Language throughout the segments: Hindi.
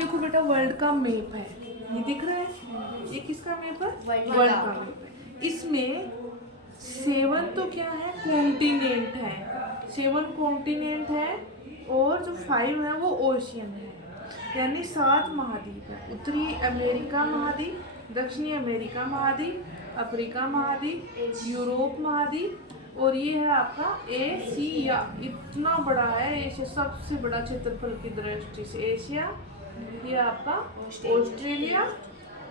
देखो बेटा वर्ल्ड का मैप है, ये दिख रहा है, ये किसका मैप है? वर्ल्ड का मैप है। इसमें 7 तो क्या है, कॉन्टिनेंट है, 7 कॉन्टिनेंट है और जो 5 है वो ओशियन है, यानी 7 महाद्वीप है। उत्तरी अमेरिका महाद्वीप, दक्षिणी अमेरिका महाद्वीप, अफ्रीका महाद्वीप, यूरोप महाद्वीप, और ये है आपका एशिया। इतना बड़ा है एशिया, सबसे बड़ा क्षेत्रफल की दृष्टि से एशिया। ये आपका ऑस्ट्रेलिया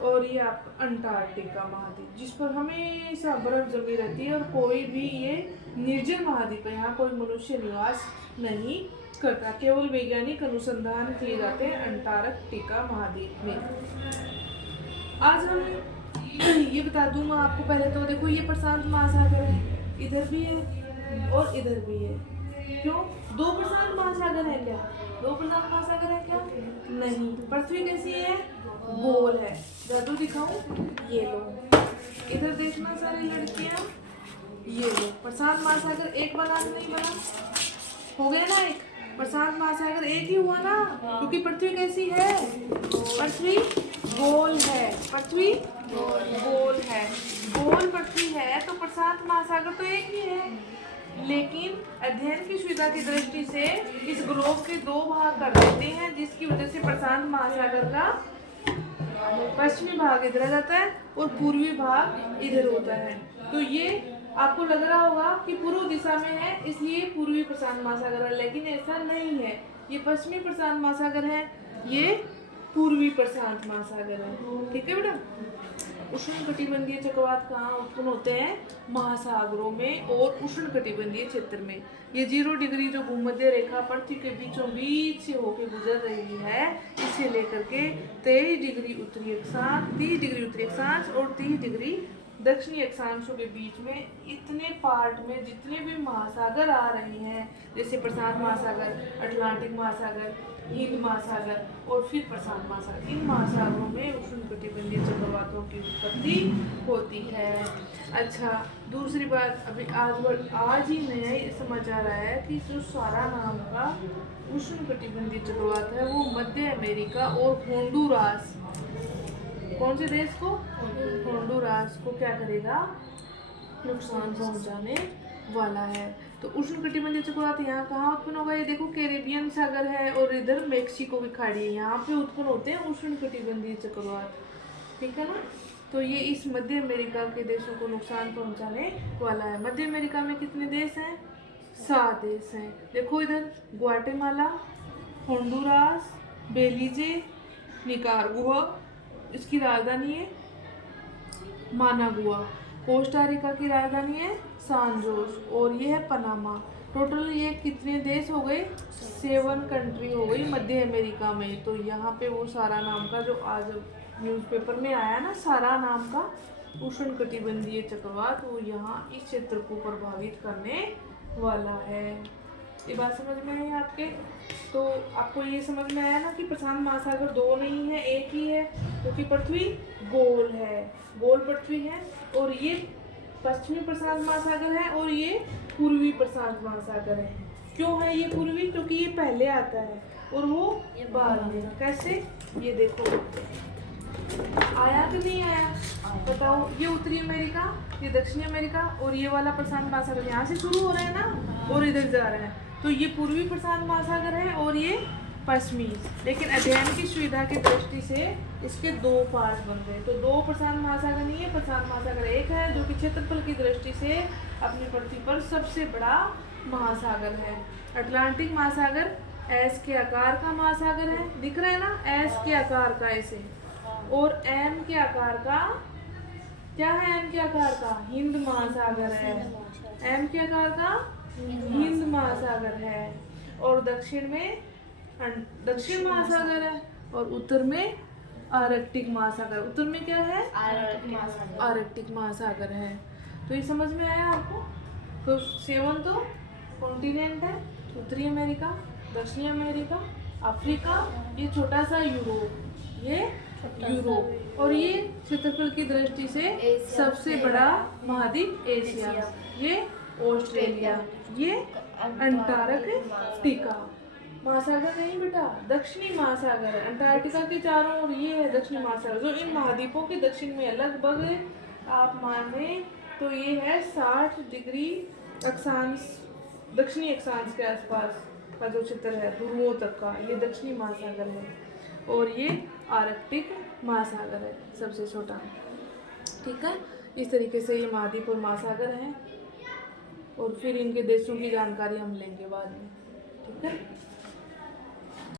और ये आपका अंटार्कटिका महाद्वीप, जिस पर हमेशा बर्फ जमी रहती है और कोई भी ये निर्जन महाद्वीप है, यहाँ कोई मनुष्य निवास नहीं करता, केवल वैज्ञानिक अनुसंधान किए जाते हैं अंटार्कटिका महाद्वीप में। आज हम ये बता दूं मैं आपको, पहले तो देखो ये प्रशांत महासागर है, इधर भी है और इधर भी है। क्यों? 2 प्रशांत महासागर है क्या? 2 प्रशांत महासागर है क्या? नहीं। पृथ्वी कैसी है? गोल है। जादू दिखाऊं? ये लो, इधर देखना सारी लड़कियां, ये लो प्रशांत महासागर एक बना कि नहीं बना? हो गया ना एक प्रशांत महासागर, एक ही हुआ ना, क्योंकि पृथ्वी कैसी है? पृथ्वी गोल है, पृथ्वी गोल है, गोल पृथ्वी है तो प्रशांत महासागर तो एक ही है। लेकिन अध्ययन की सुविधा की दृष्टि से इस ग्लोब के 2 भाग कर देते हैं, जिसकी वजह से प्रशांत महासागर का पश्चिमी भाग इधर आ जाता है और पूर्वी भाग इधर होता है। तो ये आपको लग रहा होगा कि पूर्व दिशा में है इसलिए पूर्वी प्रशांत महासागर है, लेकिन ऐसा नहीं है। ये पश्चिमी प्रशांत महासागर है, ये पूर्वी प्रशांत महासागर है। ठीक है बेटा। उष्णकटिबंधीय चक्रवात कहाँ उत्पन्न होते हैं? महासागरों में और उष्णकटिबंधीय क्षेत्र में। ये 0 डिग्री जो भूमध्य रेखा पृथ्वी के बीचों बीच से होकर गुजर रही है, इसे लेकर के 23 डिग्री उत्तरी अक्षांश, 30 डिग्री उत्तरी अक्षांश और 30 डिग्री दक्षिणी अक्षांशों के बीच में इतने पार्ट में जितने भी महासागर आ रहे हैं, जैसे प्रशांत महासागर, अटलांटिक महासागर, हिंद महासागर और फिर प्रशांत महासागर, इन महासागरों में उष्णकटिबंधीय चक्रवातों की उत्पत्ति होती है। अच्छा, दूसरी बात, अभी आज ही नया समाचार आया है कि जो सारा नाम का उष्णकटिबंधीय चक्रवात है वो मध्य अमेरिका और होंडुरास, कौन से देश को? होंडुरास को क्या करेगा? नुकसान पहुंचाने वाला है। तो उष्णकटिबंधीय चक्रवात यहाँ कहाँ उत्पन्न होगा? ये देखो कैरेबियन सागर है और इधर मेक्सिको की खाड़ी है, यहाँ पे उत्पन्न होते हैं उष्णकटिबंधीय चक्रवात। ठीक है ना। तो ये इस मध्य अमेरिका के देशों को नुकसान पहुंचाने वाला है। मध्य अमेरिका में कितने देश हैं? 7 देश हैं। देखो इधर ग्वाटेमाला, होंडुरास, बेलीजे, निकारागुआ, इसकी राजधानी है मानागुआ, कोस्टारिका की राजधानी है सैन जोस, और ये है पनामा। टोटल ये कितने देश हो गए? 7 कंट्री हो गई मध्य अमेरिका में। तो यहाँ पे वो सारा नाम का जो आज न्यूज़पेपर में आया ना, सारा नाम का उष्णकटिबंधीय चक्रवात, वो यहाँ इस क्षेत्र को प्रभावित करने वाला है। ये बात समझ में आई आपके? तो आपको ये समझ में आया ना कि प्रशांत महासागर 2 नहीं है, एक ही है, क्योंकि पृथ्वी गोल है, गोल पृथ्वी है, और ये पश्चिमी प्रशांत महासागर है और ये पूर्वी प्रशांत महासागर है। क्यों है ये पूर्वी? क्योंकि ये पहले आता है और वो बाद में। कैसे? ये देखो आया कि नहीं आया, बताओ। ये उत्तरी अमेरिका, ये दक्षिणी अमेरिका और ये वाला प्रशांत महासागर यहाँ से शुरू हो रहा है ना और इधर जा रहा है, तो ये पूर्वी प्रशांत महासागर है और ये पश्चिमी। लेकिन अध्ययन की सुविधा की दृष्टि से इसके 2 पार्ट बन गए। तो 2 प्रशांत महासागर नहीं है, प्रशांत महासागर एक है, जो कि क्षेत्रफल की दृष्टि से अपनी पृथ्वी पर सबसे बड़ा महासागर है। अटलांटिक महासागर एस के आकार का महासागर है, दिख रहा है ना, एस के आकार का ऐसे, और एम के आकार का, क्या है एम के आकार का? हिंद महासागर है। एम के आकार का हिंद महासागर है, और दक्षिण में दक्षिण महासागर है, और उत्तर में आर्कटिक महासागर। उत्तर में क्या है? आर्कटिक महासागर है। तो ये समझ में आया आपको? तो 7 तो कॉन्टिनेंट है, उत्तरी अमेरिका, दक्षिणी अमेरिका, अफ्रीका, ये छोटा सा यूरोप, ये यूरोप, और ये क्षेत्रफल की दृष्टि से सबसे बड़ा महाद्वीप एशिया, ये ऑस्ट्रेलिया, ये अंटार्कटिका। महासागर नहीं बेटा, दक्षिणी महासागर है। अंटार्कटिका के चारों ओर ये है दक्षिणी महासागर, जो इन महाद्वीपों के दक्षिण में है। लगभग आप मान लें तो ये है 60 डिग्री अक्षांश, दक्षिणी अक्षांश के आसपास का जो क्षेत्र है ध्रुवों तक का, ये दक्षिणी महासागर है। और ये आर्कटिक महासागर है सबसे छोटा। ठीक है, इस तरीके से ये महाद्वीप और महासागर हैं, और फिर इनके देशों की जानकारी हम लेंगे बाद में। ठीक है।